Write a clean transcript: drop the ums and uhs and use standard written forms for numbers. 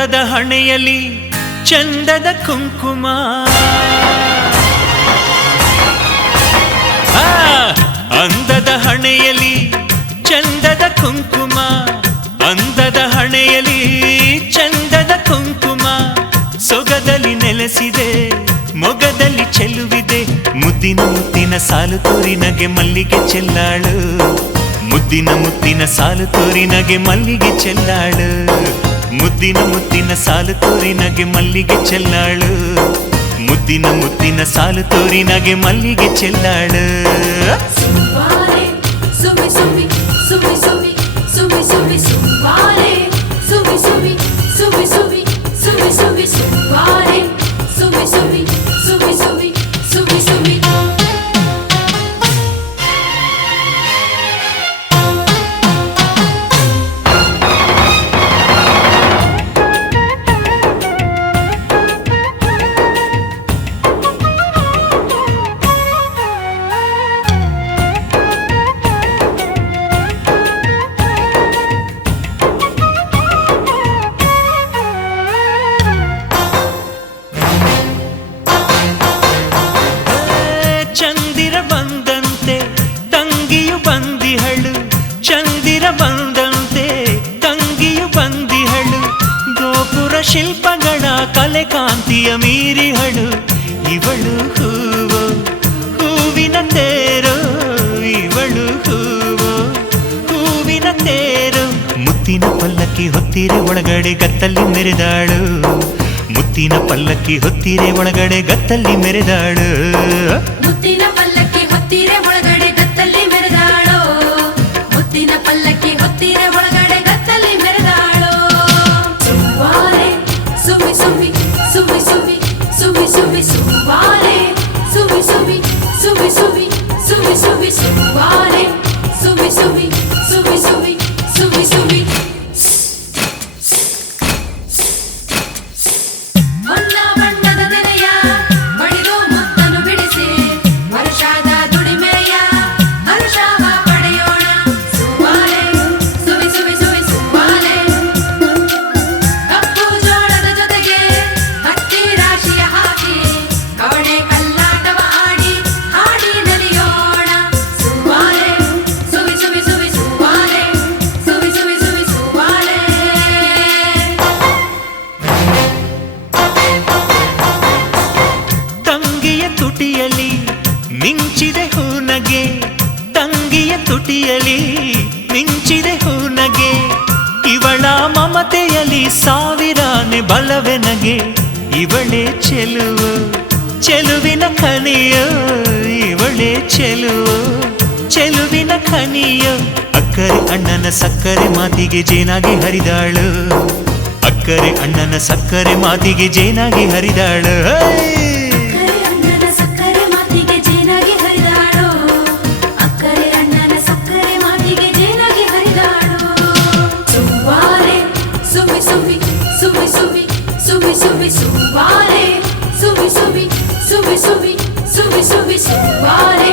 ಅಂದದ ಹಣೆಯಲ್ಲಿ ಚಂದದ ಕುಂಕುಮ, ಅಂದದ ಹಣೆಯಲ್ಲಿ ಚಂದದ ಕುಂಕುಮ, ಅಂದದ ಹಣೆಯಲ್ಲಿ ಚಂದದ ಕುಂಕುಮ, ಸೊಗದಲ್ಲಿ ನೆಲೆಸಿದೆ ಮೊಗದಲ್ಲಿ ಚೆಲುವಿದೆ, ಮುದ್ದಿನ ಮುತ್ತಿನ ಸಾಲು ತೋರಿ ನಗೆ ಮಲ್ಲಿಗೆ ಚೆಲ್ಲಾಳು, ಮುದ್ದಿನ ಮುತ್ತಿನ ಸಾಲು ತೋರಿ ನಗೆ ಮಲ್ಲಿಗೆ ಚೆಲ್ಲಾಳು, ಮುದ್ದಿನ ಮುತ್ತಿನ ಸಾಲು ತೋರಿ ನಗೆ ಮಲ್ಲಿಗೆ ಚೆಲ್ಲಾಳು, ಮುದ್ದಿನ ಮುತ್ತಿನ ಸಾಲು ತೋರಿ ನಗೆ ಮಲ್ಲಿಗೆ ಚೆಲ್ಲಾಳು. ಸುವಿ ಸುವಿ ಸುವಿ ಸುವಿ ಸುವಿ ಸುವಿ ಸುವಾರೆ, ಸುವಿ ಸುವಿ ಸುವಿ ಸುವಿ ಸುವಿ ಸುವಿ ಸುವಾರೆ, ಸುವಿ ಸುವಿ ಸುವಿ ಸುವಿ ಸುವಿ ಸುವಿ. ಚಂದಿರ ಬಂದಂತೆ ತಂಗಿಯು ಬಂದಿಹಳು, ಚಂದಿರ ಬಂದಂತೆ ತಂಗಿಯು ಬಂದಿಹಳು, ಗೋಪುರ ಶಿಲ್ಪಗಳ ಕಲೆ ಕಾಂತಿಯ ಮೀರಿಹಳು, ಇವಳು ಹೂವೋ ಹೂವಿನ ತೇರೋ, ಇವಳು ಹೂವೋ ಹೂವಿನ ತೇರು, ಮುತ್ತಿನ ಪಲ್ಲಕ್ಕಿ ಹೊತ್ತಿರೆ ಒಳಗಡೆ ಗತ್ತಲ್ಲಿ ಮೆರೆದಾಳು, ಮುತ್ತಿನ ಪಲ್ಲಕ್ಕಿ ಹೊತ್ತಿರೆ ಒಳಗಡೆ ಗತ್ತಲ್ಲಿ ಮೆರೆದಾಳು, ಮುತ್ತಿನ ಪಲ್ಲಕ್ಕಿ ಹೊತ್ತಿರೆ ಒಳಗಡೆ ಗತ್ತಲ್ಲಿ ಮೆರೆದಾಳೋ, ಮುತ್ತಿನ ಪಲ್ಲಕ್ಕಿ ಹೊತ್ತಿರೆ ಒಳಗಡೆ ಗತ್ತಲ್ಲಿ ಮೆರೆದಾಳೋ. ಸುವಾರೆ ಸುವಿ ಸುವಿ ಸುವಿ ಸುವಿ ಸುವಿ ಸುವಿ ಸುವಾರೆ, ಸುವಿ ಸುವಿ ಸುವಿ ಸುವಿ ಸುವಿ ಸುವಿ ಸುವಾರೆ, ಸುವಿ ಸುವಿ ಸುವಿ ಸುವಿ ಸುವಿ ಸುವಿ. ಹೊನ್ನ ಬಣ್ಣದ ನೆನೆಯ ಬಡಿದು ಮುತ್ತನು ಬಿಡಿಸಿ ವರ್ಷದ ದುಡಿಮೆಯ ಹರ್ಷವ ಪಡೆಯೋಣ, ಸುವಾರೆ ಸುವಿ ಸುವಿ ಸುವಿ ಸುವಾರೆ. ಕಪ್ಪು ಜೋಳದ ಜೊತೆಗೆ ಹತ್ತಿ ರಾಶಿಯ ಹಾಕಿ ಕವಡೆ ಕಲ್ಲಾಟವ ಆಡಿ ಹಾಡಿ ನಲಿಯೋಣ, ಸುವಾರೆ ಸುವಿ ಸುವಿ ಸುವಿ ಸುವಾರೆ, ಸುವಿ ಸುವಿ ಸುವಿ ಸುವಾರೆ. ತಂಗಿಯ ತುಟಿಯಲ್ಲಿ ಮಿಂಚಿದೆ ಹೂನಗೆ, ತಂಗಿಯ ತುಟಿಯಲ್ಲಿ ಮಿಂಚಿದೆ ಹೂನಗೆ, ಇವಳ ಮಮತೆಯಲ್ಲಿ ಸಾವಿರಾನೆ ಬಲವೆನಗೆ, ಇವಳೇ ಚೆಲುವು ಚೆಲುವಿನ ಖನಿಯೋ, ಇವಳೇ ಚೆಲುವು ಚೆಲುವಿನ ಖನಿಯೋ, ಅಕ್ಕರೆ ಅಣ್ಣನ ಸಕ್ಕರೆ ಮಾತಿಗೆ ಜೇನಾಗಿ ಹರಿದಾಳು, ಅಕ್ಕರೆ ಅಣ್ಣನ ಸಕ್ಕರೆ ಮಾತಿಗೆ ಜೇನಾಗಿ ಹರಿದಾಳು. ಅಕ್ಕರೆ ಅಣ್ಣನ ಸಕ್ಕರೆ ಮಾತಿಗೆ ಜೇನಾಗಿ ಹರಿದಾಳೋ, ಅಕ್ಕರೆ ಅಣ್ಣನ ಸಕ್ಕರೆ ಮಾತಿಗೆ ಜೇನಾಗಿ ಹರಿದಾಳೋ. ಸುವಾರೆ ಸುವಿ ಸುವಿ ಸುವಿ ಸುವಿ ಸುವಿ ಸುವಿ ಸುವಾರೆ, ಸುವಿ ಸುವಿ ಸುವಿ ಸುವಿ ಸುವಿ ಸುವಿ ಸುವಾರೆ.